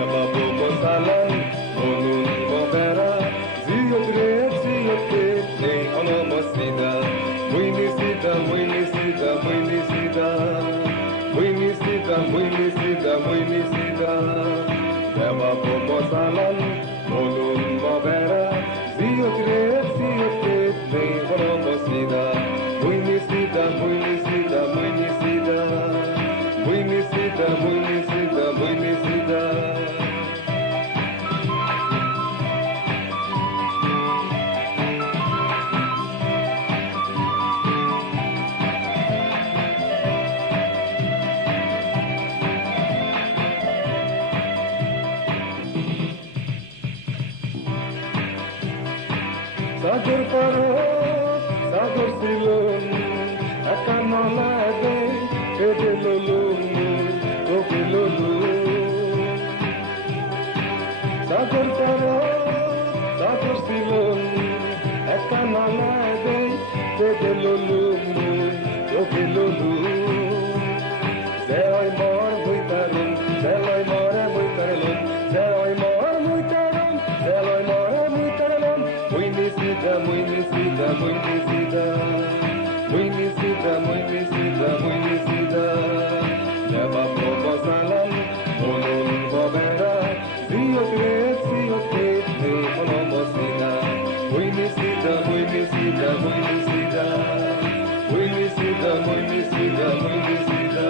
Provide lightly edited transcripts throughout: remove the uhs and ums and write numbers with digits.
Salam, Monun Bobera, Ziotre, Onomasida, Winisida, Winisida, Winisida, Winisida, Winisida, Winisida, Deva Bobo Salam, Monun Bobera, Ziotre, Onomasida, Winisida, Winisida, Winisida, Winisida, Winisida, Winisida. Sagur paro, sagur silum, akan nolade, kede lulum, kopi lulu. Sagur paro, sagur silum, akan nolade, kede lulum, kopi lulu. Zeoi mor muitarum, zeoi mor muitarum, zeoi mor muitarum, zeoi mor muitarum. Muinisida, muinisida, muinisida, muinisida, muinisida, muinisida. Leva Bobo Salam, Monun Bobera, Ziotre, Onomosida. Muinisida, muinisida, muinisida, muinisida, muinisida, muinisida.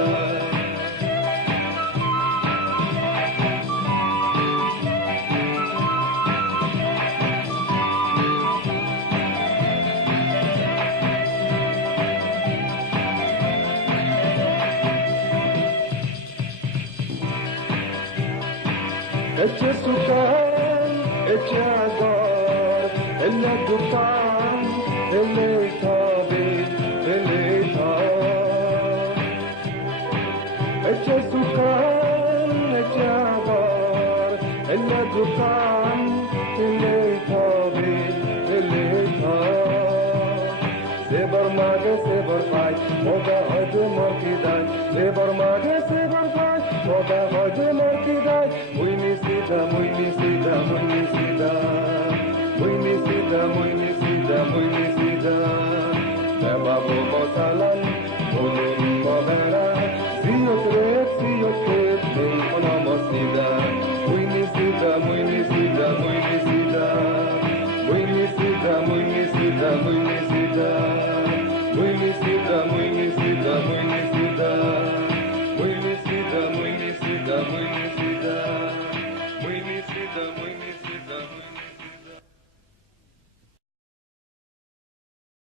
Eche sukan, eche agor, elle dupan, elle tabi, elle tar. Eche sukan, eche agor, elle dupan, elle tabi, elle tar. Sebar mage, sebar pai, oga hajj morkidan. Sebar mage, sebar pai, oga hajj morkidan. Muinisida,